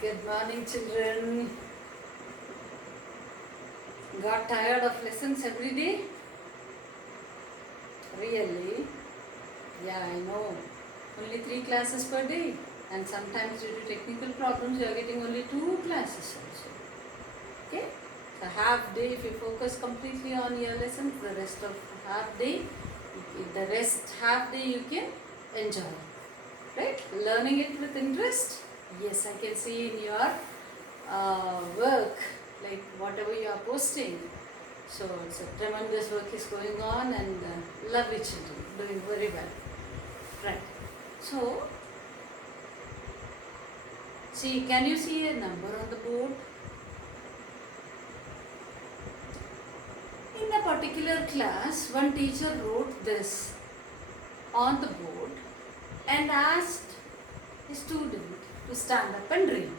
Good morning, children. Got tired of lessons every day? Really? Yeah, I know. Only 3 classes per day. And sometimes due to technical problems, you are getting only 2 classes also. Okay? So half day, if you focus completely on your lessons, the rest of half day, the rest half day you can enjoy. Right? Learning it with interest? Yes, I can see in your work, like whatever you are posting. So it's a tremendous work is going on and lovely children, doing very well. Right. So, see, can you see a number on the board? In a particular class, one teacher wrote this on the board and asked a student to stand up and read.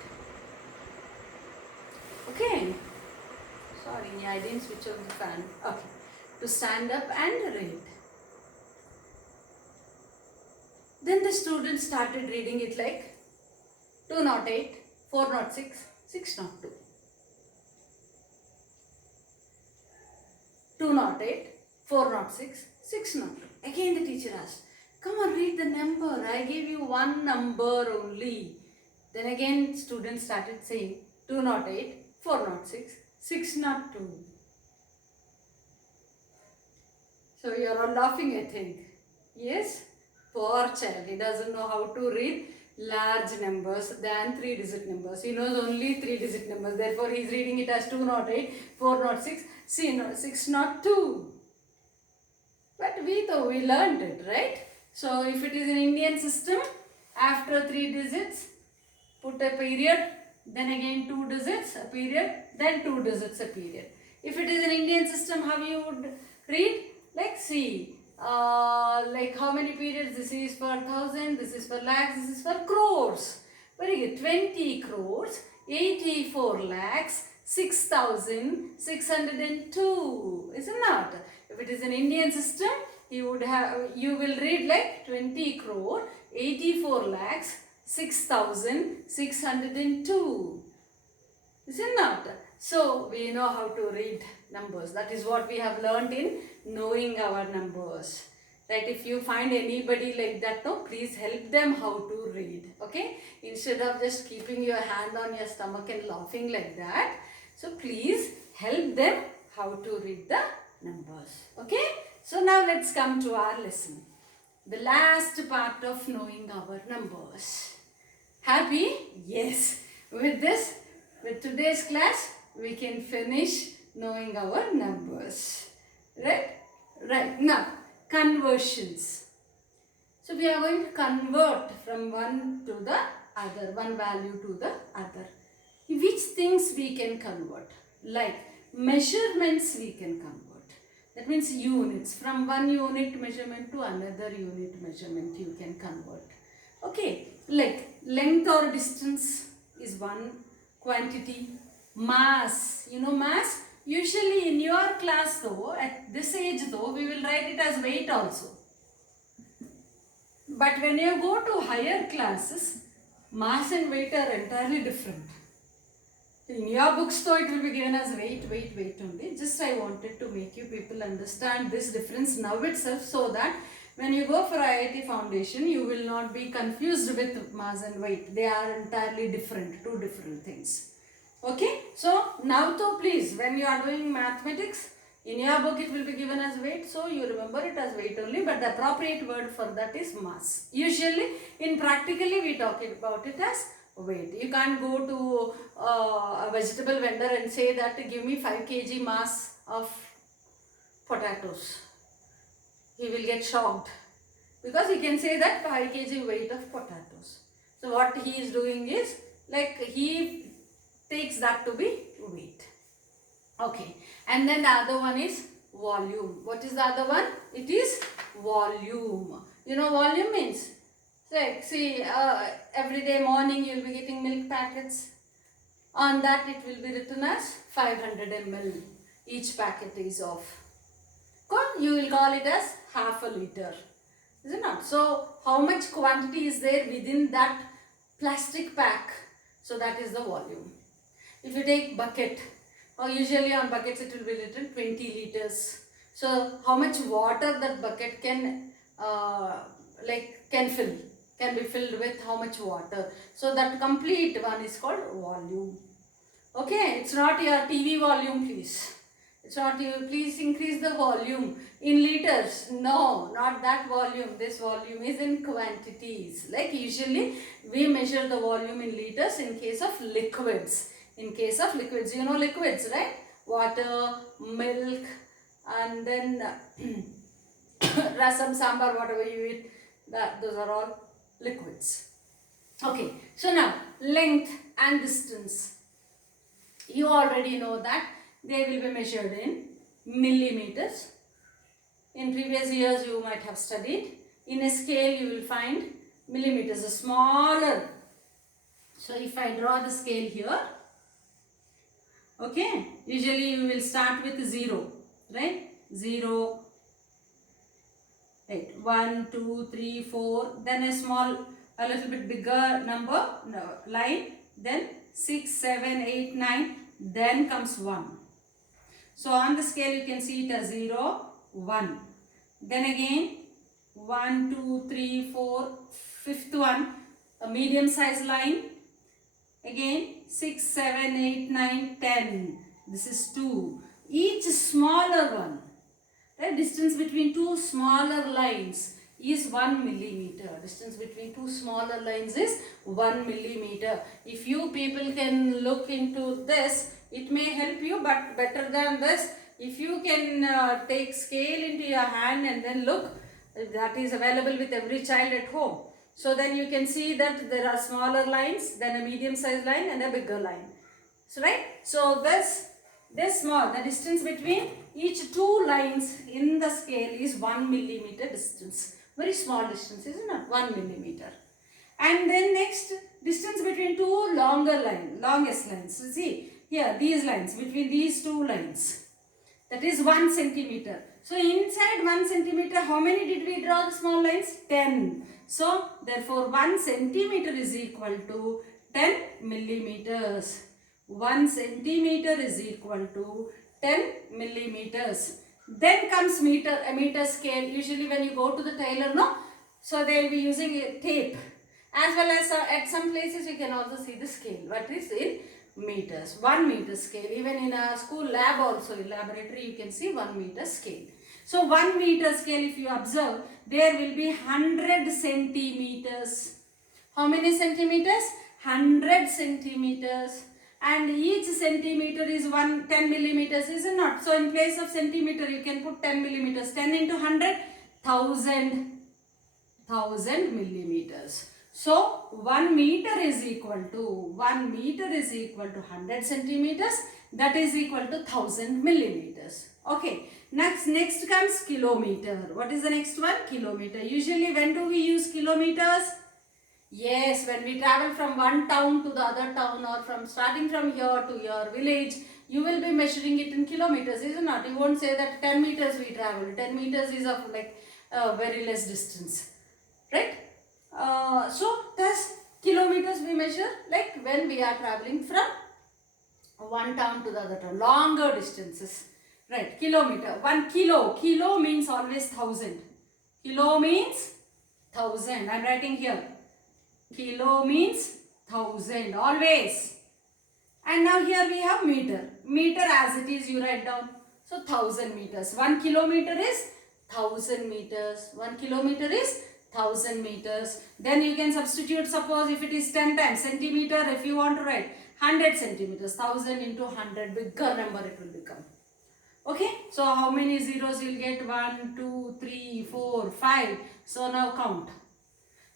Okay. Sorry, I didn't switch on the fan. Okay. To stand up and read. Then the student started reading it like 208, 406, 602. 208, 406, 602. Again the teacher asked, come on, read the number. I gave you one number only. Then again students started saying 208, 406, 602. So you are all laughing, I think. Yes? Poor child. He doesn't know how to read large numbers than 3-digit numbers. He knows only 3-digit numbers. Therefore, he is reading it as 208, 406, 602. But we learned it, right? So, if it is an Indian system, after 3 digits, put a period, then again 2 digits, a period, then 2 digits, a period. If it is an Indian system, how you would read? Like, see, like how many periods? This is for 1,000, this is for lakhs, this is for crores. Very good. 20 crores, 84 lakhs, 6,602. Isn't it? If it is an Indian system, you will read like 20 crore, 84 lakhs, 6,602. Isn't it? So we know how to read numbers. That is what we have learned in knowing our numbers. Right? If you find anybody like that, no, please help them how to read. Okay? Instead of just keeping your hand on your stomach and laughing like that. So please help them how to read the numbers. Okay? So now let's come to our lesson. The last part of knowing our numbers. Happy? Yes. With today's class, we can finish knowing our numbers. Right? Right. Now, conversions. So, we are going to convert from one to the other, one value to the other. Which things we can convert? Like measurements we can convert. That means units. From one unit measurement to another unit measurement you can convert. Okay. Like length or distance is one quantity. Mass. You know mass? Usually in your class though, at this age though, we will write it as weight also. But when you go to higher classes, mass and weight are entirely different. In your books though, it will be given as weight only. Just I wanted to make you people understand this difference now itself so that when you go for IIT Foundation, you will not be confused with mass and weight. They are entirely different, two different things. Okay, so now though please, when you are doing mathematics, in your book it will be given as weight, so you remember it as weight only, but the appropriate word for that is mass. Usually, in practically we talk about it as weight. You can't go to a vegetable vendor and say that give me 5 kg mass of potatoes. He will get shocked because he can say that 5 kg weight of potatoes. So what he is doing is like he takes that to be weight. Okay. And then the other one is volume. What is the other one? It is volume. You know volume means? Like see every day morning you will be getting milk packets. On that it will be written as 500 ml. Each packet is of. You will call it as half a liter. Is it not? So how much quantity is there within that plastic pack? So that is the volume. If you take bucket, or usually on buckets it will be written 20 liters. So how much water that bucket can can be filled with how much water. So that complete one is called volume. Okay, it's not your TV volume, please. It's not you. Please increase the volume in liters. No, not that volume. This volume is in quantities. Like usually we measure the volume in liters in case of liquids. In case of liquids, you know liquids, right? Water, milk, and then rasam, sambar, whatever you eat, those are all liquids. Okay, so now length and distance. You already know that they will be measured in millimeters. In previous years you might have studied. In a scale you will find millimeters, a smaller. So if I draw the scale here, okay, usually you will start with 0, right? 0, 8, 1, 2, 3, 4, then a little bit bigger number, line, then 6, 7, 8, 9, then comes 1. So on the scale you can see it as 0, 1. Then again 1, 2, 3, 4, fifth one, a medium size line. Again 6, 7, 8, 9, 10. This is 2. Each smaller one. The distance between two smaller lines is 1 millimeter. Distance between two smaller lines is 1 millimeter. If you people can look into this, it may help you, but better than this, if you can take scale into your hand and then look, that is available with every child at home. So then you can see that there are smaller lines, then a medium sized line and a bigger line. So right? So this small, the distance between each two lines in the scale is 1 millimeter distance. Very small distance, isn't it? 1 millimeter. And then next, distance between two longest lines. So see, here these lines, between these two lines, that is 1 centimeter. So inside 1 centimeter, how many did we draw the small lines? 10. So therefore 1 centimeter is equal to 10 millimeters. 1 centimeter is equal to 10 millimeters. Then comes meter, a meter scale. Usually when you go to the tailor, no? So they will be using a tape. As well as at some places you can also see the scale. What is in meters? 1 meter scale. Even in a school lab also, in laboratory you can see 1 meter scale. So 1 meter scale, if you observe, there will be 100 centimeters. How many centimeters? 100 centimeters. And each centimeter is 10 millimeters, is it not? So in place of centimeter, you can put 10 millimeters. 10 into 100, 1000 millimeters. So 1 meter is equal to 100 centimeters. That is equal to 1000 millimeters. Okay. Next comes kilometer. What is the next one? Kilometer. Usually when do we use kilometers? Yes, when we travel from one town to the other town, or from starting from here to your village, you will be measuring it in kilometers, is it not? You won't say that 10 meters we travel. 10 meters is of like very less distance, right? So thus kilometers we measure like when we are traveling from one town to the other town, longer distances, right? Kilometer. 1 kilo. Kilo means always 1000. Kilo means 1000. I am writing here. Kilo means 1000 always. And now here we have meter. Meter as it is you write down. So 1000 meters. 1 kilometer is 1000 meters. 1 kilometer is 1000 meters. Then you can substitute, suppose if it is 10 times centimeter, if you want to write 100 centimeters, 1000 into 100, bigger number it will become. Okay, so how many zeros you will get? 1, 2, 3, 4, 5. So now count.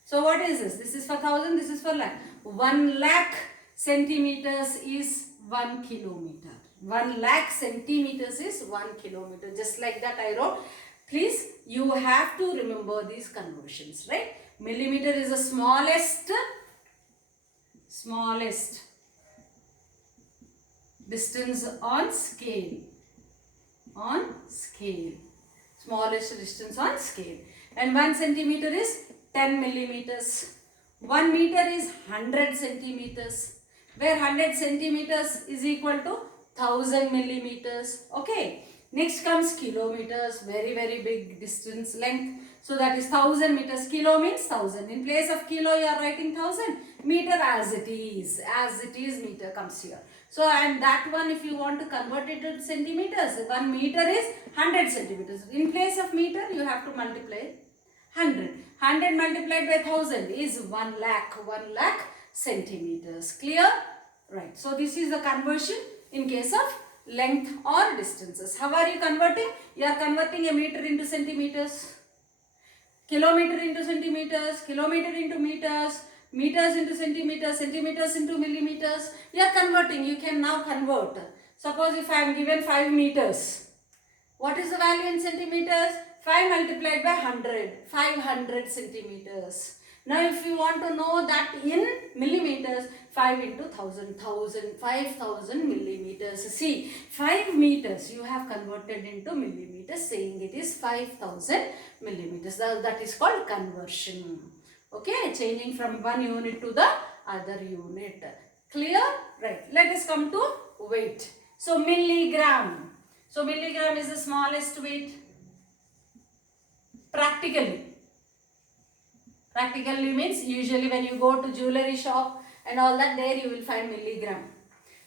So what is this? This is for 1000, this is for lakh. 1 lakh centimeters is 1 kilometer. 1 lakh centimeters is 1 kilometer. Just like that I wrote. Please, you have to remember these conversions, right? Millimeter is the smallest distance on scale. Smallest distance on scale. And 1 centimeter is 10 millimeters. 1 meter is 100 centimeters. where 100 centimeters is equal to 1000 millimeters. Okay. Next comes kilometers, very very big distance length. So that is 1000 meters. Kilo means 1000. In place of kilo you are writing 1000. Meter as it is. As it is meter comes here. So and that one if you want to convert it to centimeters, 1 meter is 100 centimeters. In place of meter you have to multiply 100. 100 multiplied by 1000 is 1 lakh. 1 lakh centimeters. Clear? Right. So this is the conversion in case of length or distances. How are you converting? You are converting a meter into centimeters, kilometer into centimeters, kilometer into meters, meters into centimeters, centimeters into millimeters. You are converting. You can now convert. Suppose if I am given 5 meters, what is the value in centimeters? 5 multiplied by 100, 500 centimeters. Now if you want to know that in millimeters, 5 into 1000, 5000 millimeters. See, 5 meters you have converted into millimeters, saying it is 5000 millimeters. That is called conversion. Okay, changing from one unit to the other unit. Clear? Right. Let us come to weight. So milligram. So milligram is the smallest weight. Practically means usually when you go to jewelry shop and all that, there you will find milligram.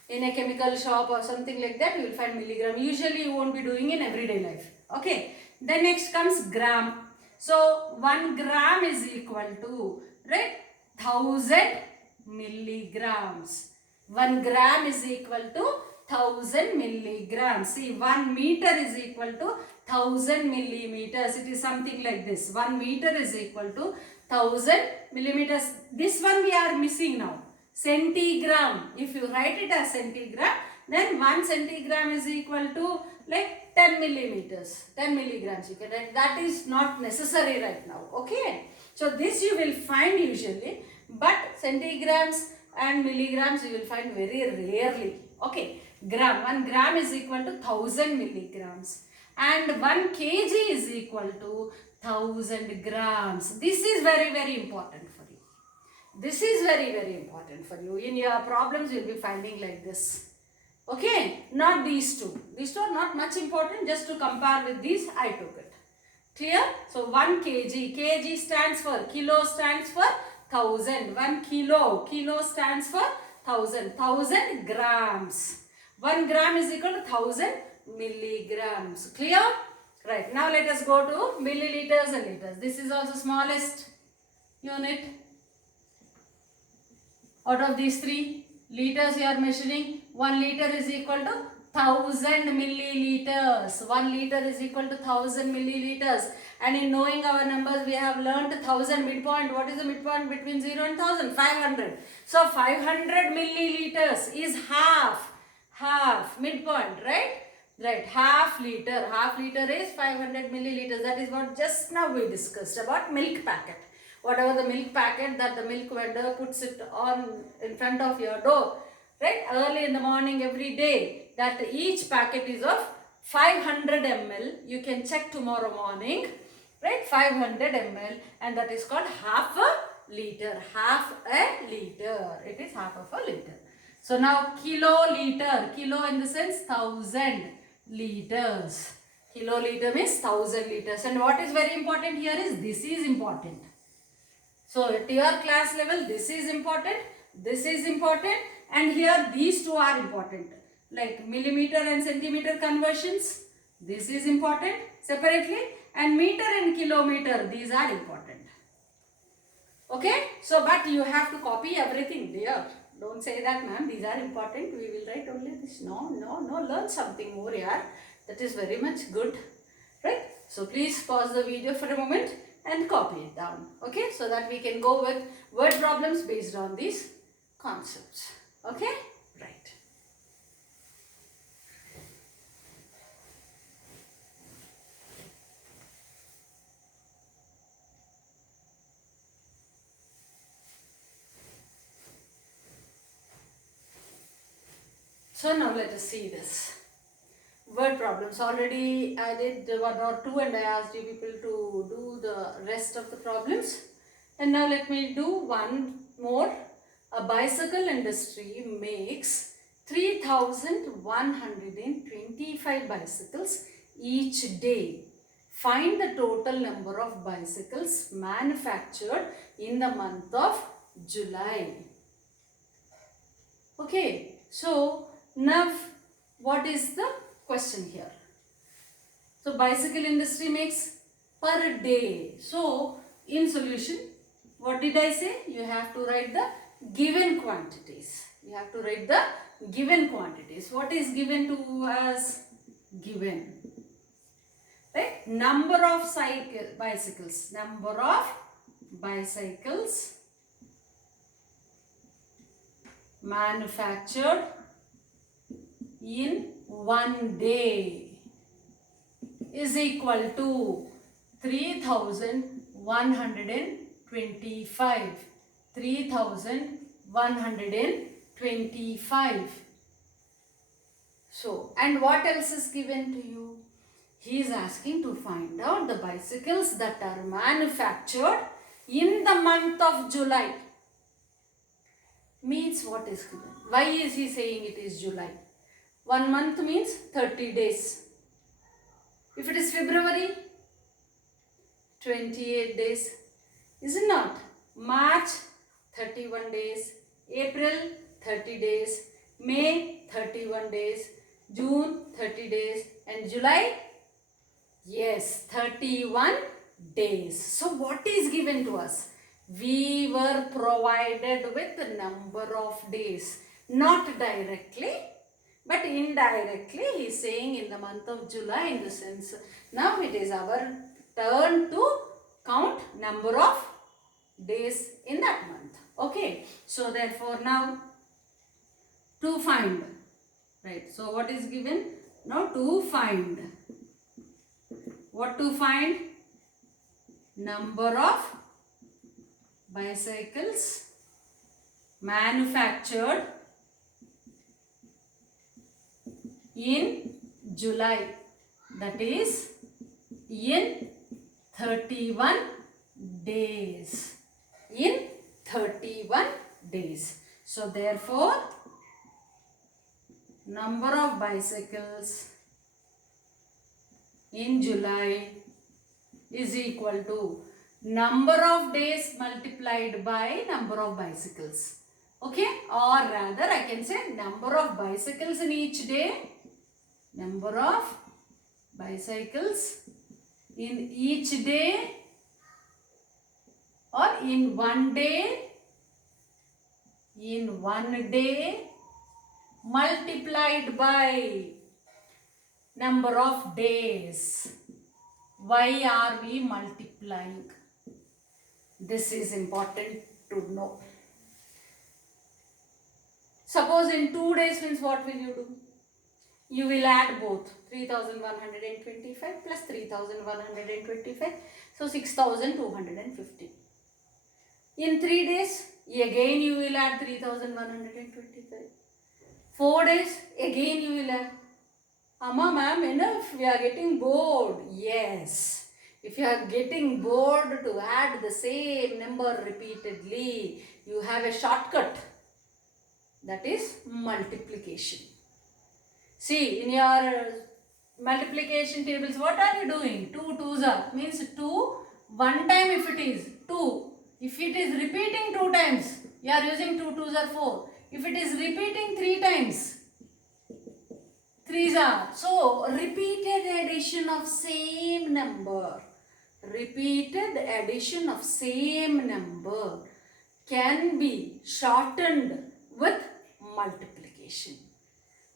In a chemical shop or something like that, you will find milligram. Usually you won't be doing in everyday life. Okay. Then next comes gram. So 1 gram is equal to, right, 1000 milligrams. 1 gram is equal to 1000 milligrams. See, 1 meter is equal to 1000 millimeters. It is something like this. 1 meter is equal to 1000 millimeters. This one we are missing now. Centigram. If you write it as centigram, then 1 centigram is equal to like 10 millimeters. 10 milligrams you can write. That is not necessary right now. Okay. So this you will find usually, but centigrams and milligrams you will find very rarely. Okay. Gram. 1 gram is equal to 1000 milligrams. And 1 kg is equal to 1000 grams. This is very very important for you. This is very very important for you. In your problems you will be finding like this. Okay, not these two. These two are not much important. Just to compare with these, I took it. Clear? So 1 kg. Kg stands for, kilo stands for 1000. 1 kilo. Kilo stands for 1000. 1000 grams. 1 gram is equal to 1000 milligrams. Clear? Right. Now let us go to milliliters and liters. This is also smallest unit. Out of these 3 liters you are measuring, 1 liter is equal to 1000 milliliters. 1 liter is equal to 1000 milliliters. And in knowing our numbers, we have learnt 1000 midpoint. What is the midpoint between 0 and 1000? 500. So 500 milliliters is half midpoint, right? Right, half liter. Half liter is 500 milliliters. That is what just now we discussed about milk packet. Whatever the milk packet that the milk vendor puts it on in front of your door, right, early in the morning every day, that each packet is of 500 ml. You can check tomorrow morning, right, 500 ml, and that is called half a liter. Half a liter. It is half of a liter. So now kiloliter. Kilo in the sense 1000 liters. Kiloliter means 1000 liters. And what is very important here is this is important. So at your class level, this is important, and here these two are important. Like millimeter and centimeter conversions, this is important separately, and meter and kilometer, these are important. Okay, so but you have to copy everything there. Don't say that, ma'am, these are important, we will write only this. No, learn something more here. That is very much good, right? So please pause the video for a moment and copy it down. Okay, so that we can go with word problems based on these concepts. Okay, right. So now let us see this. Word problems. Already I did 1 or 2 and I asked you people to do the rest of the problems. And now let me do one more a bicycle industry makes 3,125 bicycles each day. Find the total number of bicycles manufactured in the month of July. Okay, so now what is the question here? So bicycle industry makes per day. So in solution, what did I say? You have to write the given quantities. You have to write the given quantities. What is given to us? Given. Right? Number of bicycles. Number of bicycles manufactured in one day is equal to 3,125. 3,125. So, and what else is given to you? He is asking to find out the bicycles that are manufactured in the month of July. Means what is given? Why is he saying it is July? 1 month means 30 days. If it is February, 28 days. Is it not? March, 31 days. April, 30 days. May, 31 days. June, 30 days. And July? Yes, 31 days. So what is given to us? We were provided with the number of days. Not directly, but indirectly he is saying in the month of July, in the sense, now it is our turn to count number of days in that month. Okay, so therefore now to find, right, so what is given? Now to find, what to find? Number of bicycles manufactured in July, that is in 31 days. In 31 days. So therefore, number of bicycles in July is equal to number of days multiplied by number of bicycles. Okay, or rather I can say number of bicycles in each day. Number of bicycles in each day or in one day. In one day multiplied by number of days. Why are we multiplying? This is important to know. Suppose in 2 days means what will you do? You will add both 3,125 plus 3,125. So 6,250. In 3 days, again you will add 3,125. 4 days, again you will add. Amma ma'am, enough, we are getting bored. Yes. If you are getting bored to add the same number repeatedly, you have a shortcut. That is multiplication. See, in your multiplication tables, what are you doing? 2 2s are, means 2, one time if it is 2. If it is repeating 2 times, you are using 2 2s are 4. If it is repeating 3 times, 3s are. So, repeated addition of same number. Repeated addition of same number can be shortened with multiplication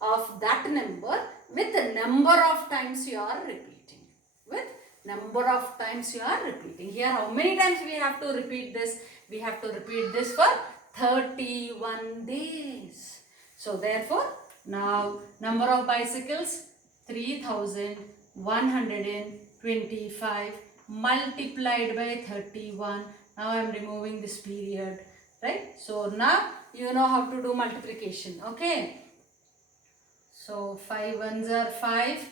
of that number with the number of times you are repeating. With number of times you are repeating. Here how many times we have to repeat this? We have to repeat this for 31 days. So therefore, now number of bicycles 3,125 multiplied by 31. Now I am removing this period, right? So now you know how to do multiplication, okay? So 5 ones are 5.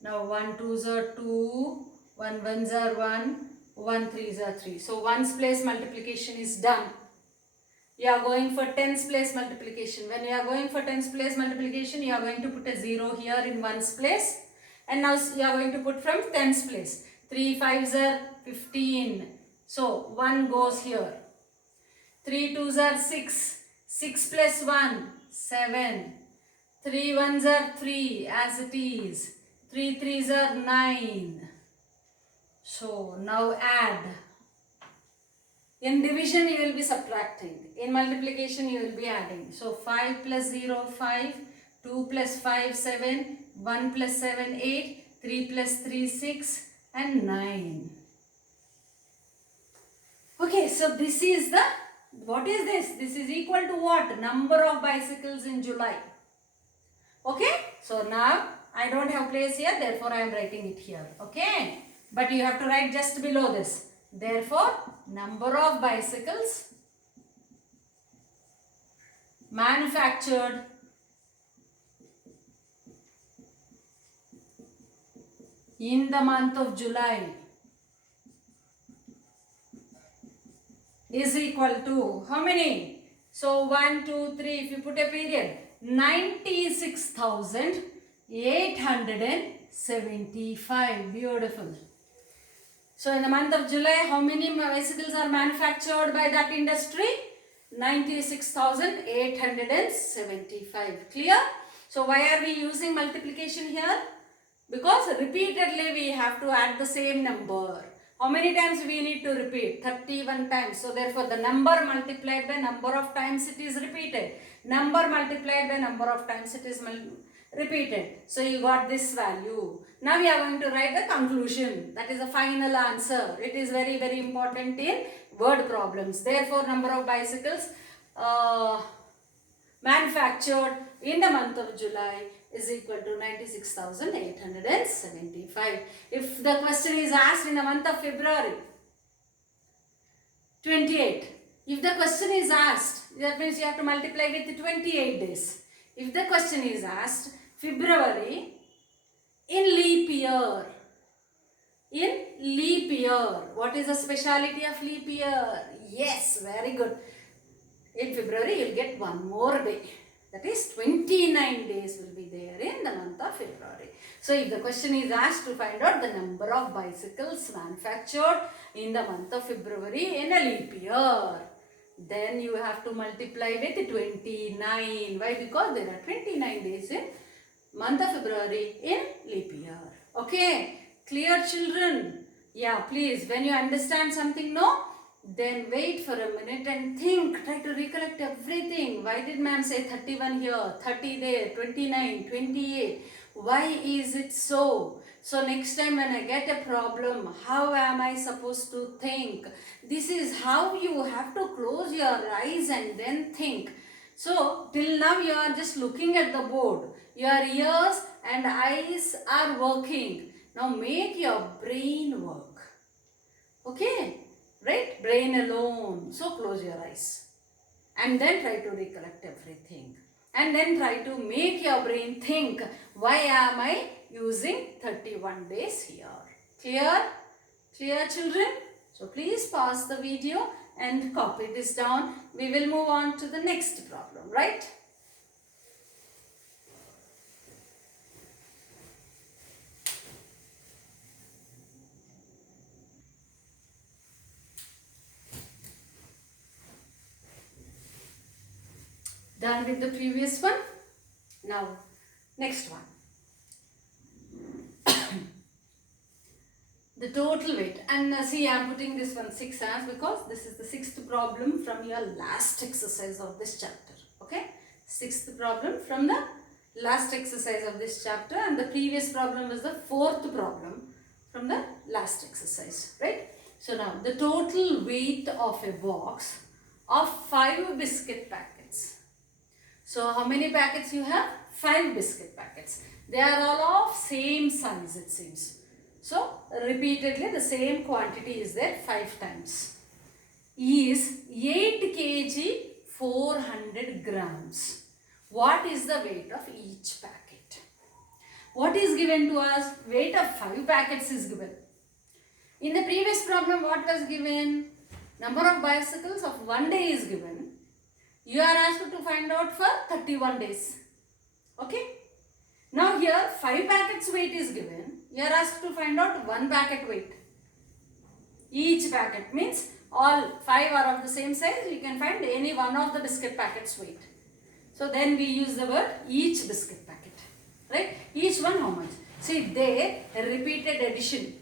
Now 1 2s are 2. 1 1s are 1. 1 3s are 3. So 1's place multiplication is done. You are going for tens place multiplication. When you are going for tens place multiplication, you are going to put a 0 here in ones place. And now you are going to put from tens place. 3 5s are 15. So 1 goes here. 3 2s are 6. 6 plus 1, 7. 3 1s are 3 as it is. 3 3s are 9. So now add. In division you will be subtracting. In multiplication you will be adding. So 5 plus 0, 5. 2 plus 5, 7. 1 plus 7, 8. 3 plus 3, 6. And 9. Okay, so this is the, what is this? This is equal to what? Number of bicycles in July. Okay, so now I don't have place here, therefore I am writing it here. Okay, but you have to write just below this. Therefore, number of bicycles manufactured in the month of July is equal to how many? So 1, 2, 3, if you put a period, 96,875. Beautiful. So in the month of July, how many bicycles are manufactured by that industry? 96,875. Clear? So why are we using multiplication here? Because repeatedly we have to add the same number. How many times we need to repeat? 31 times. So therefore the number multiplied by number of times it is repeated. Number multiplied by number of times it is repeated. So you got this value. Now we are going to write the conclusion. That is the final answer. It is very, very important in word problems. Therefore number of bicycles manufactured in the month of July is equal to 96,875. If the question is asked in the month of February, 28. If the question is asked, that means you have to multiply with 28 days. If the question is asked, February in leap year. In leap year. What is the speciality of leap year? Yes, very good. In February, you will get one more day. That is 29 days will be there in the month of February. So if the question is asked to find out the number of bicycles manufactured in the month of February in a leap year, then you have to multiply with 29. Why? Because there are 29 days in month of February in leap year. Okay, clear children? Yeah, please, when you understand something, no? Then wait for a minute and think, try to recollect everything. Why did ma'am say 31 here, 30 there, 29, 28? Why is it so? So next time when I get a problem, how am I supposed to think? This is how you have to close your eyes and then think. So till now you are just looking at the board. Your ears and eyes are working. Now make your brain work. Okay? Right? Brain alone. So close your eyes. And then try to recollect everything. And then try to make your brain think, why am I using 31 days here? Clear? Clear children? So please pause the video and copy this down. We will move on to the next problem, right? Done with the previous one. Now, next one. The total weight. And see, I am putting this one 6 as because this is the 6th problem from your last exercise of this chapter. Okay? 6th problem from the last exercise of this chapter, and the previous problem was the 4th problem from the last exercise. Right? So now, the total weight of a box of 5 biscuit packets. So how many packets you have? 5 biscuit packets. They are all of same size, it seems. So repeatedly the same quantity is there 5 times. Is 8 kg 400 grams. What is the weight of each packet? What is given to us? Weight of 5 packets is given. In the previous problem, what was given? Number of bicycles of one day is given. You are asked to find out for 31 days. Okay. Now here 5 packets weight is given. You are asked to find out 1 packet weight. Each packet means all 5 are of the same size. You can find any one of the biscuit packets weight. So then we use the word each biscuit packet. Right? Each one how much? See there repeated addition.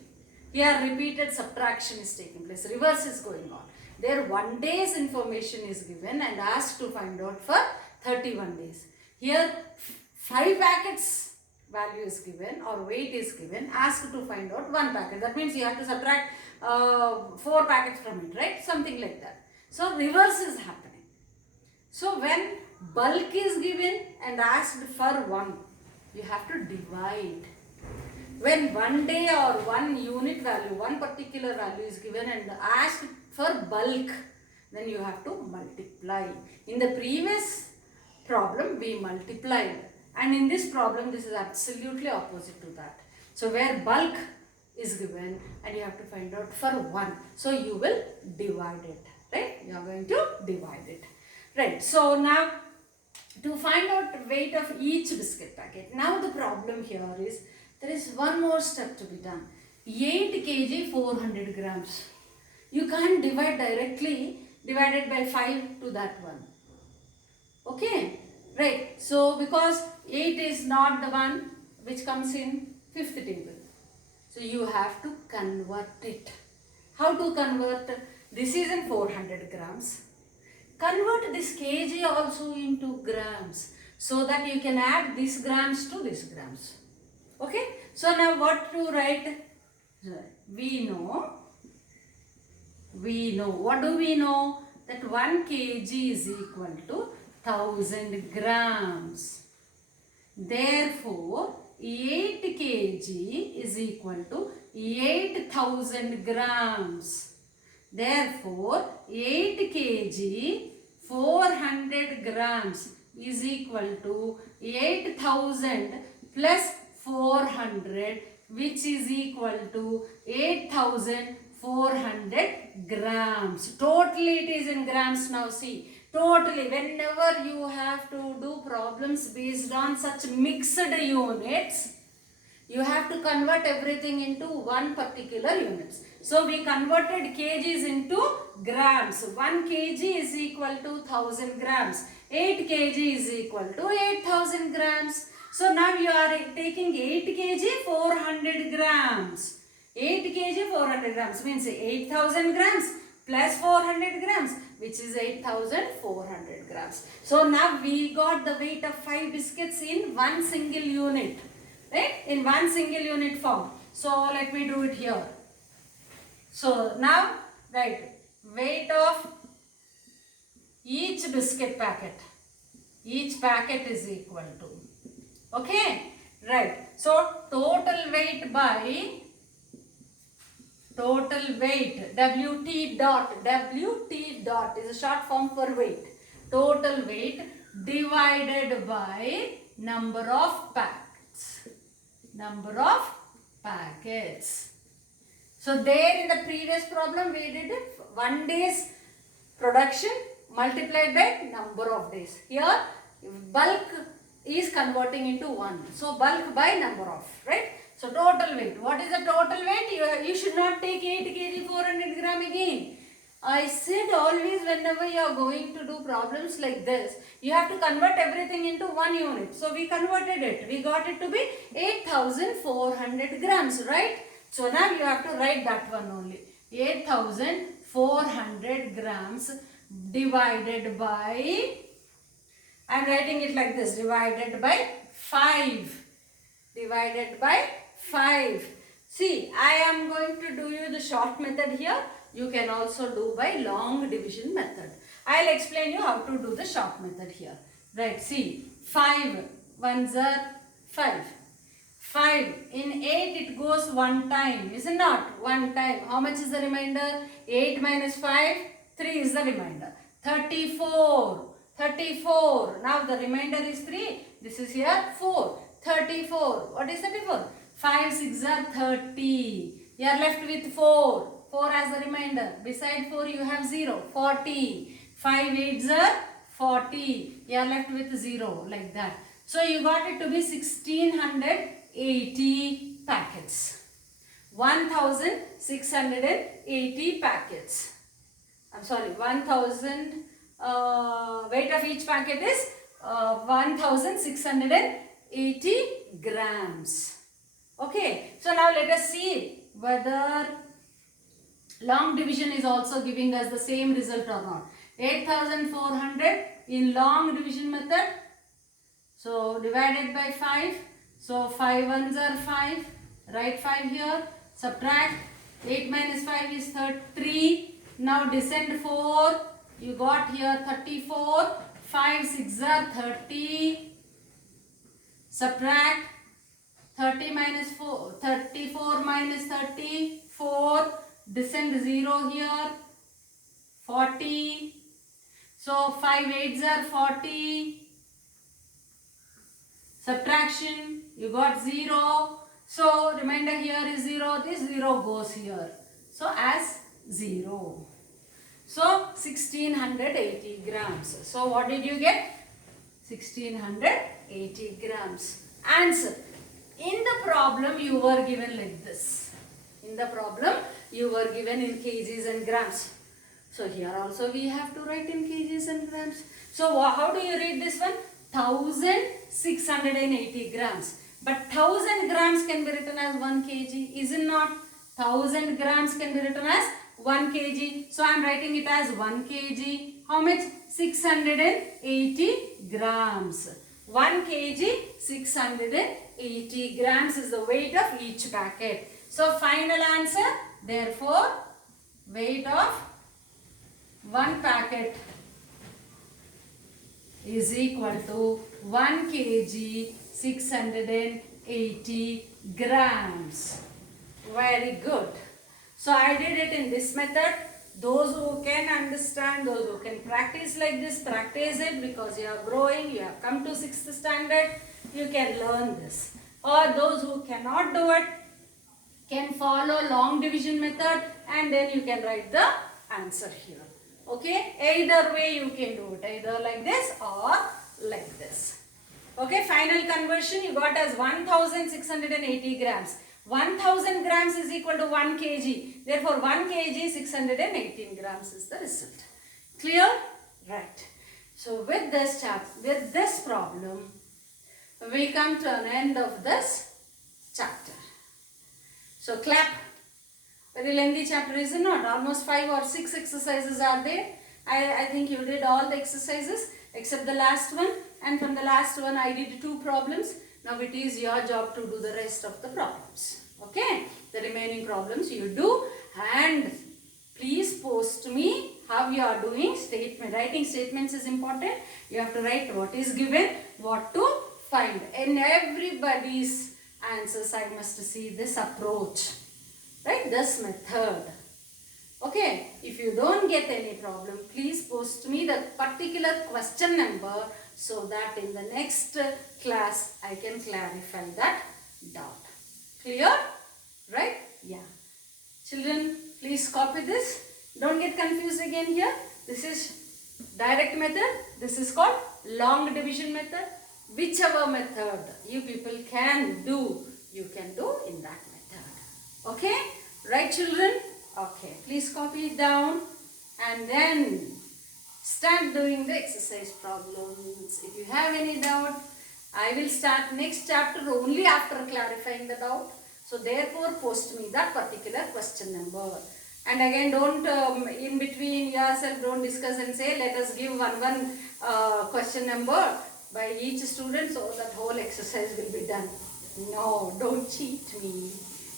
Here repeated subtraction is taking place. Reverse is going on. There 1 day's information is given and asked to find out for 31 days. Here 5 packets value is given or weight is given, asked to find out 1 packet. That means you have to subtract 4 packets from it, right? Something like that. So reverse is happening. So when bulk is given and asked for 1, you have to divide. When 1 day or 1 unit value, 1 particular value is given and asked for bulk, then you have to multiply. In the previous problem, we multiplied. And in this problem, this is absolutely opposite to that. So where bulk is given and you have to find out for 1. So you will divide it, right? You are going to divide it. Right. So now to find out weight of each biscuit packet. Now the problem here is there is one more step to be done. 8 kg 400 grams. You can't divide directly divided by 5 to that one. Okay. Right. So because 8 is not the one which comes in 5th table. So you have to convert it. How to convert? This is in 400 grams. Convert this kg also into grams so that you can add these grams to these grams. Okay. So now what to write? We know. What do we know? That 1 kg is equal to 1000 grams. Therefore, 8 kg is equal to 8000 grams. Therefore, 8 kg 400 grams is equal to 8000 plus 400, which is equal to 8400 grams. Totally it is in grams now. See, totally whenever you have to do problems based on such mixed units, you have to convert everything into one particular units. So we converted kgs into grams. 1 kg is equal to 1000 grams. 8 kg is equal to 8000 grams. So now you are taking 8 kg 400 grams. 8 kg 400 grams means 8000 grams plus 400 grams, which is 8400 grams. So now we got the weight of 5 biscuits in one single unit. Right? In one single unit form. So let me do it here. So now write weight of each biscuit packet. Each packet is equal to. Okay? Right. So total weight by total weight, WT dot is a short form for weight. Total weight divided by number of packets. Number of packets. So there in the previous problem we did 1 day's production multiplied by number of days. Here bulk is converting into 1. So bulk by number of, right? So total weight. What is the total weight? You should not take 8 kg 400 gram again. I said always whenever you are going to do problems like this, you have to convert everything into one unit. So we converted it. We got it to be 8400 grams, right? So now you have to write that one only. 8400 grams divided by, I am writing it like this, divided by 5. Divided by 5. See, I am going to do you the short method here. You can also do by long division method. I will explain you how to do the short method here. Right, see, 5 ones are 5. 5 in 8 it goes 1 time, is it not? 1 time. How much is the remainder? 8 minus 5, 3 is the remainder. 34. 34. Now the remainder is 3. This is here 4. 34. What is 34? 5 6 are 30. You are left with 4. 4 as the remainder. Beside 4 you have 0. 40. 5 8s are 40. You are left with 0 like that. So you got it to be 1680 packets. 1680 packets. I'm sorry, 1000 weight of each packet is 1680 grams. Okay, so now let us see whether long division is also giving us the same result or not. 8400 in long division method. So divided by 5. So 5 ones are 5. Write 5 here. Subtract. 8 minus 5 is 3. Now descend 4. You got here 34. 5 6 are 30. Subtract. 30 minus 4. 34 minus 30. 4. Descend 0 here. 40. So 5 8s are 40. Subtraction. You got 0. So remainder here is 0. This 0 goes here. So as 0. So 1680 grams. So what did you get? 1680 grams. Answer. In the problem you were given like this. In the problem you were given in kgs and grams. So here also we have to write in kgs and grams. So how do you read this one? 1680 grams. But 1000 grams can be written as 1 kg. Is it not? 1000 grams can be written as 1 kg. So I am writing it as 1 kg. How much? 680 grams. 1 kg 680 grams is the weight of each packet. So final answer, therefore weight of one packet is equal to 1 kg 680 grams. Very good. So I did it in this method. Those who can understand, those who can practice like this, practice it, because you are growing, you have come to 6th standard, you can learn this. Or those who cannot do it, can follow long division method and then you can write the answer here. Okay, either way you can do it, either like this or like this. Okay, final conversion you got as 1680 grams. 1000 grams is equal to 1 kg. Therefore 1 kg 618 grams is the result. Clear? Right. So with this problem, we come to an end of this chapter. So clap. Very lengthy chapter, is it not? Almost 5 or 6 exercises are there. I think you did all the exercises except the last one, and from the last one I did 2 problems. Now it is your job to do the rest of the problems. Okay, the remaining problems you do, and please post me how you are doing. Writing statements is important. You have to write what is given, what to find. In everybody's answers I must see this approach, right, this method. Okay, if you don't get any problem, please post me the particular question number so that in the next class I can clarify that doubt. Clear? Right? Yeah. Children, please copy this. Don't get confused again here. This is direct method. This is called long division method. Whichever method you people can do, you can do in that method. Okay? Right, children? Okay. Please copy it down and then start doing the exercise problems. If you have any doubt, I will start next chapter only after clarifying the doubt. So therefore post me that particular question number. And again, don't in between yourself, don't discuss and say let us give one question number by each student so that whole exercise will be done. No, don't cheat me.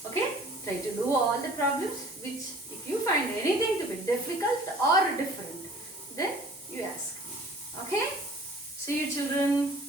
Okay? Try to do all the problems, which if you find anything to be difficult or different, then you ask me. Okay? See you, children.